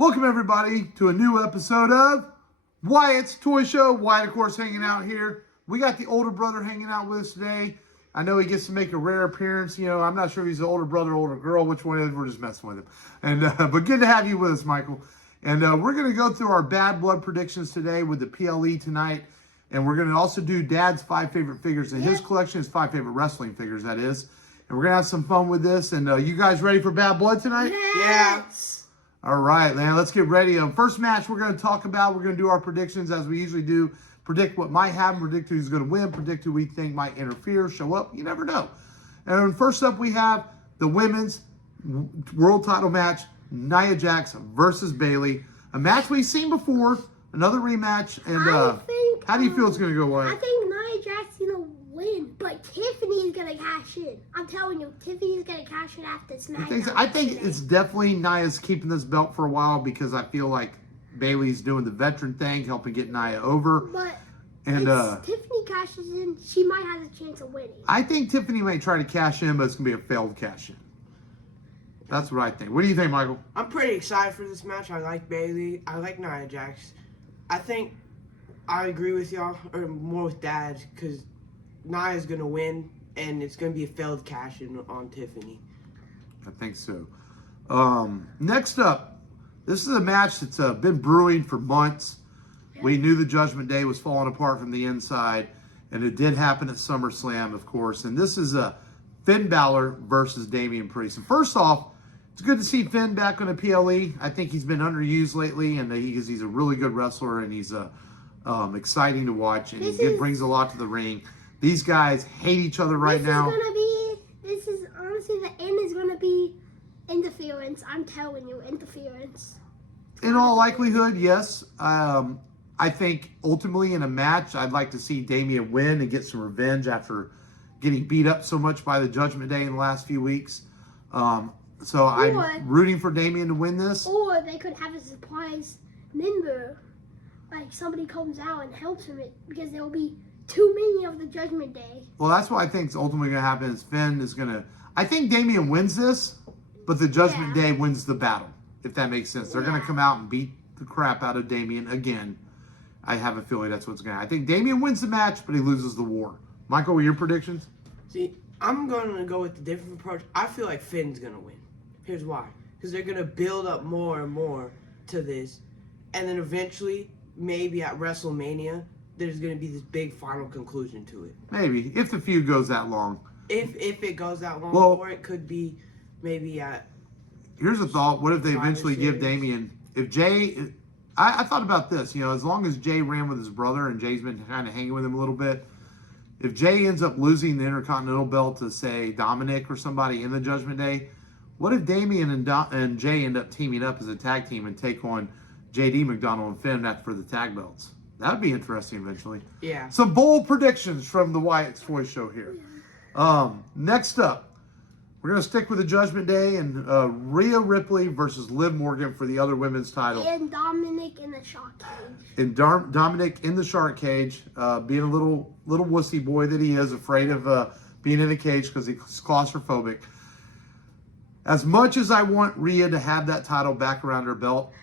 Welcome everybody to a new episode of Wyatt's Toy Show. Wyatt, of course, hanging out here. We got the older brother hanging out with us today. I know he gets to make a rare appearance. You know, I'm not sure if he's the older brother, older girl, which one it is. We're just messing with him. And but good to have you with us, Michael. And we're going to go through our bad blood predictions today with the PLE tonight. And we're going to also do Dad's 5 favorite figures in his collection, his 5 favorite wrestling figures, that is. And we're going to have some fun with this. And you guys ready for bad blood tonight? Yes. All right, man, let's get ready. First match we're going to talk about, we're going to do our predictions as we usually do. Predict what might happen, predict who's going to win, predict who we think might interfere, show up. You never know. And first up, we have the women's world title match, Nia Jax versus Bayley. A match we've seen before, another rematch. And how do you feel it's going to go, Wyatt? I think Nia Jax is going to win, but Tiffany is going to cash in. I'm telling you, Tiffany is going to cash in after SmackDown. I think it's definitely Nia's keeping this belt for a while because I feel like Bayley's doing the veteran thing, helping get Nia over. But and if Tiffany cashes in, she might have a chance of winning. I think Tiffany may try to cash in, but it's going to be a failed cash in. That's what I think. What do you think, Michael? I'm pretty excited for this match. I like Bayley. I like Nia Jax. I think I agree with y'all, or more with Dad, because Nia's going to win, and it's going to be a failed cash in on Tiffany. I think so. Next up, this is a match that's been brewing for months. We knew the Judgment Day was falling apart from the inside, and it did happen at SummerSlam, of course. And this is Finn Balor versus Damian Priest. And first off, it's good to see Finn back on the PLE. I think he's been underused lately, and he's a really good wrestler, and he's exciting to watch, and he brings a lot to the ring. These guys hate each other right now. This is honestly, the end is going to be interference. I'm telling you, interference. In all likelihood, yes. I think ultimately in a match, I'd like to see Damian win and get some revenge after getting beat up so much by the Judgment Day in the last few weeks. So I'm rooting for Damian to win this. Or they could have a surprise member. Like somebody comes out and helps him because there will be too many of the Judgment Day. Well, that's what I think is ultimately going to happen is Finn is going to... I think Damian wins this, but the Judgment Day wins the battle, if that makes sense. They're going to come out and beat the crap out of Damian again. I have a feeling that's what's going to happen. I think Damian wins the match, but he loses the war. Michael, what are your predictions? See, I'm going to go with the different approach. I feel like Finn's going to win. Here's why. Because they're going to build up more and more to this. And then eventually, maybe at WrestleMania, there's going to be this big final conclusion to it. Maybe, if the feud goes that long. If it goes that long, or it could be maybe at... Here's a thought. What if they eventually give Damian... If Jay... I thought about this. You know, as long as Jay ran with his brother and Jay's been kind of hanging with him a little bit, if Jay ends up losing the Intercontinental belt to, say, Dominic or somebody in the Judgment Day, what if Damian and Jay end up teaming up as a tag team and take on JD McDonald and Finn for the tag belts? That would be interesting eventually. Yeah. Some bold predictions from the Wyatt's Toy Show here. Next up, we're going to stick with the Judgment Day and Rhea Ripley versus Liv Morgan for the other women's title. And Dominic in the shark cage. And Dominic in the shark cage, being a little wussy boy that he is, afraid of being in a cage because he's claustrophobic. As much as I want Rhea to have that title back around her belt,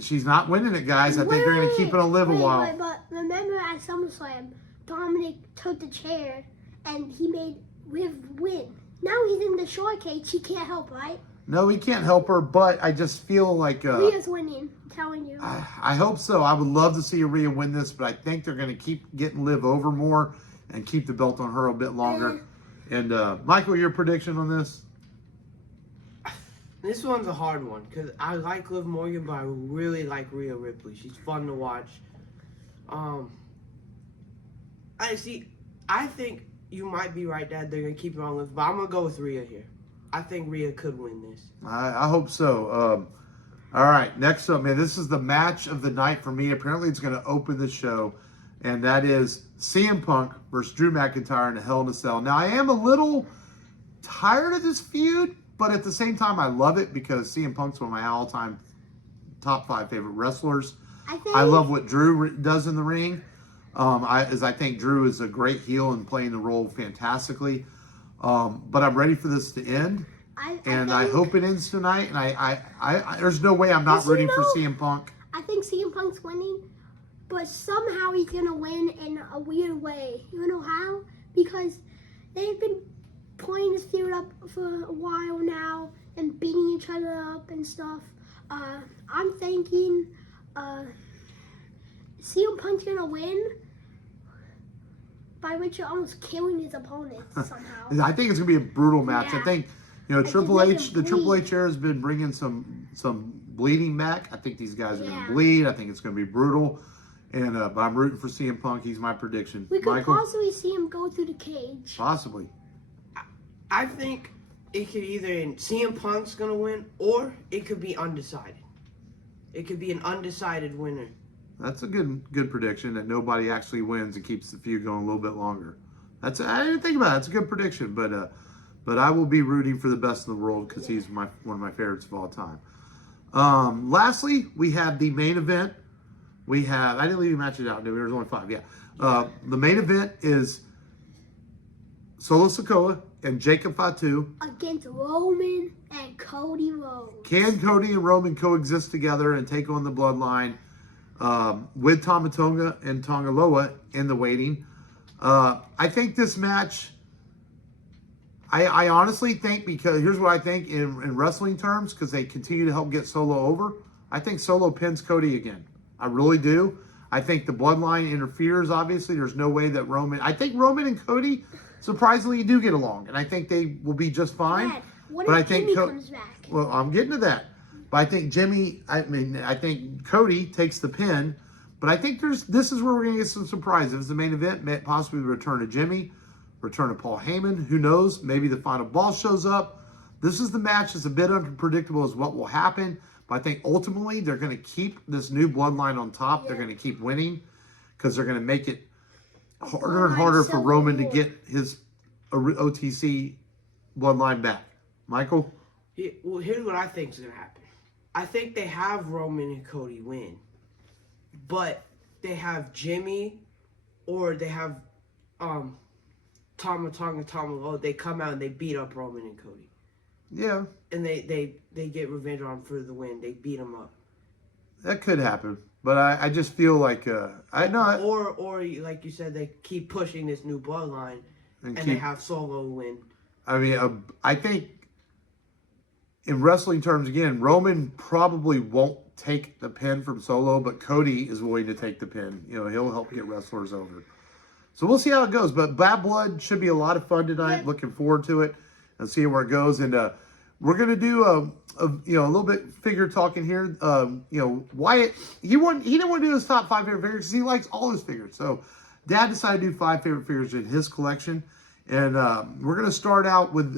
she's not winning it, guys. I think they're going to keep it on Liv a while. But remember at SummerSlam, Dominic took the chair and he made Liv win. Now he's in the shark cage. He can't help, right? No, he can't help her, but I just feel like... Rhea's winning, I'm telling you. I hope so. I would love to see Rhea win this, but I think they're going to keep getting Liv over more and keep the belt on her a bit longer. And Michael, your prediction on this? This one's a hard one because I like Liv Morgan, but I really like Rhea Ripley. She's fun to watch. I think you might be right, Dad. They're gonna keep it on Liv, but I'm gonna go with Rhea here. I think Rhea could win this. I hope so. All right, next up, man. This is the match of the night for me. Apparently, it's going to open the show, and that is CM Punk versus Drew McIntyre in a Hell in a Cell. Now, I am a little tired of this feud, but at the same time, I love it because CM Punk's one of my all-time top 5 favorite wrestlers. I love what Drew does in the ring. I think Drew is a great heel and playing the role fantastically. But I'm ready for this to end. I hope it ends tonight. And I there's no way I'm not Yes, you rooting for know- CM Punk. I think CM Punk's winning, but somehow he's gonna win in a weird way. You know how? Because they've been putting this feud up for a while now and beating each other up and stuff. I'm thinking CM Punk's gonna win by Richard almost killing his opponent somehow. I think it's gonna be a brutal match. I Yeah. think could Triple make H, him the Triple bleed. H era has been bringing some bleeding back. I think these guys are Yeah. gonna bleed. I think it's gonna be brutal. And but I'm rooting for CM Punk. He's my prediction. We could Michael, possibly see him go through the cage. possibly. I think it could either CM Punk's gonna win or it could be undecided. It could be an undecided winner. That's a good prediction that nobody actually wins and keeps the feud going a little bit longer. I didn't think about it. It's a good prediction, but I will be rooting for the best in the world because he's one of my favorites of all time. Lastly, we have the main event. I didn't leave you matches out. There was only 5. Yeah. The main event is Solo Sikoa and Jacob Fatu. Against Roman and Cody Rhodes. Can Cody and Roman coexist together and take on the Bloodline with Tama Tonga and Tonga Loa in the waiting? I think this match, I honestly think, because here's what I think in wrestling terms, because they continue to help get Solo over, I think Solo pins Cody again. I really do. I think the Bloodline interferes, obviously. There's no way that I think Roman and Cody surprisingly do get along, and I think they will be just fine. Dad, what But if I think Jimmy comes back? Well, I'm getting to that. But I think I think Cody takes the pin. But I think this is where we're going to get some surprises. If it's the main event, possibly the return of Jimmy, return of Paul Heyman. Who knows? Maybe the final boss shows up. This is the match that's a bit unpredictable as what will happen. But I think ultimately they're going to keep this new Bloodline on top. They're going to keep winning because they're going to make it harder and harder for Roman to get his OTC Bloodline back. Michael? Well, here's what I think is gonna happen. I think they have Roman and Cody win, but they have Jimmy, or they have Tama Tonga, Tama Loa. They come out and they beat up Roman and Cody, Yeah, and they get revenge on him for the win. They beat him up. that could happen. But I just feel like I know. Or like you said, they keep pushing this new Bloodline, and they have Solo win. I mean, I think in wrestling terms, again, Roman probably won't take the pin from Solo, but Cody is willing to take the pin. You know, he'll help get wrestlers over. So we'll see how it goes. But Bad Blood should be a lot of fun tonight. Yeah. Looking forward to it and seeing where it goes. And we're gonna do a little bit figure talking here. Wyatt he didn't want to do his top 5 favorite figures because he likes all his figures. So Dad decided to do 5 favorite figures in his collection. And we're going to start out with,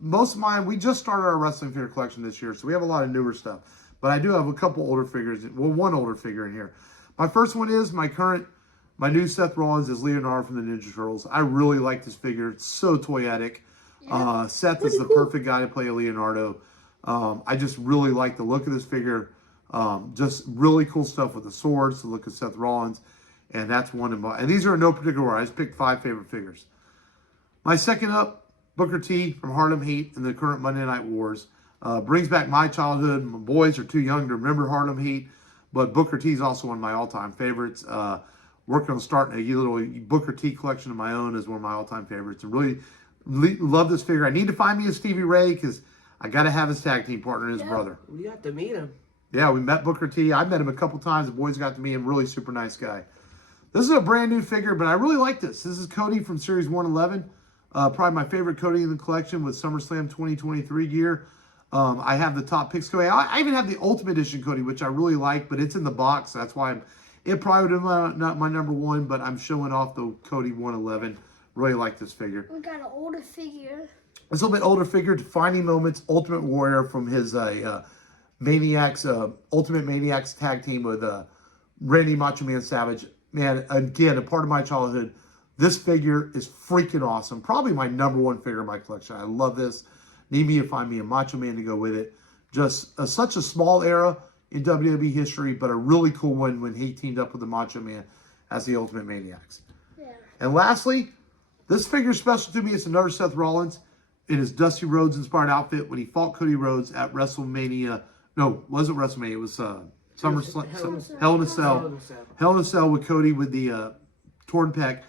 most of mine, we just started our wrestling figure collection this year, so we have a lot of newer stuff. But I do have a couple older figures, well, one older figure in here. My first one is my new Seth Rollins is Leonardo from the Ninja Turtles. I really like this figure. It's so toyetic. Yeah. Seth is the perfect guy to play a Leonardo. I just really like the look of this figure. Just really cool stuff with the swords, the look of Seth Rollins. And that's one of my, and these are in no particular order. I just picked 5 favorite figures. My second up, Booker T from Harlem Heat in the current Monday Night Wars. Brings back my childhood. My boys are too young to remember Harlem Heat, but Booker T is also one of my all-time favorites. Working on starting a little Booker T collection of my own is one of my all-time favorites. And really love this figure. I need to find me a Stevie Ray because I got to have his tag team partner, his brother. We got to meet him. Yeah, we met Booker T. I met him a couple times. The boys got to meet him. Really super nice guy. This is a brand new figure, but I really like this. This is Cody from Series 111. Probably my favorite Cody in the collection with SummerSlam 2023 gear. I have the top picks Cody. I even have the Ultimate Edition Cody, which I really like, but it's in the box. That's why it probably would have not my number 1, but I'm showing off the Cody 111. Really like this figure. We got an older figure. It's a little bit older figure, Defining Moments, Ultimate Warrior from his Maniacs, Ultimate Maniacs tag team with Randy Macho Man Savage. Man, again, a part of my childhood. This figure is freaking awesome. Probably my number 1 figure in my collection. I love this. Need me to find me a Macho Man to go with it. Just such a small era in WWE history, but a really cool one when he teamed up with the Macho Man as the Ultimate Maniacs. Yeah. And lastly, this figure is special to me. It's another Seth Rollins. in his Dusty Rhodes inspired outfit when he fought Cody Rhodes at WrestleMania. No, wasn't WrestleMania. It was SummerSlam. Hell in a Cell. Hell in a Cell with Cody with the torn pec.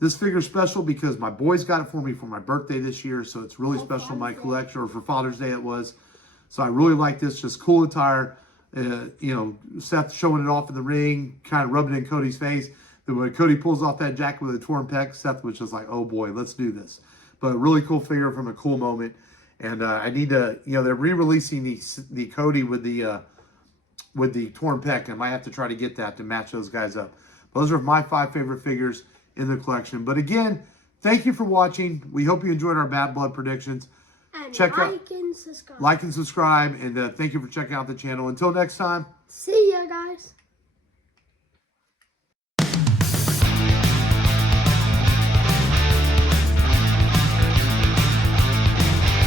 This figure is special because my boys got it for me for my birthday this year, so it's really special in my collection, or for Father's Day it was. So I really like this, just cool attire. Seth showing it off in the ring, kind of rubbing it in Cody's face. Then when Cody pulls off that jacket with a torn pec, Seth was just like, oh boy, let's do this. But a really cool figure from a cool moment. And I need to, they're re-releasing the Cody with the torn pec. I might have to try to get that to match those guys up. Those are my 5 favorite figures in the collection. But again, thank you for watching. We hope you enjoyed our Bad Blood predictions. And Like and subscribe. And thank you for checking out the channel. Until next time. See ya, guys.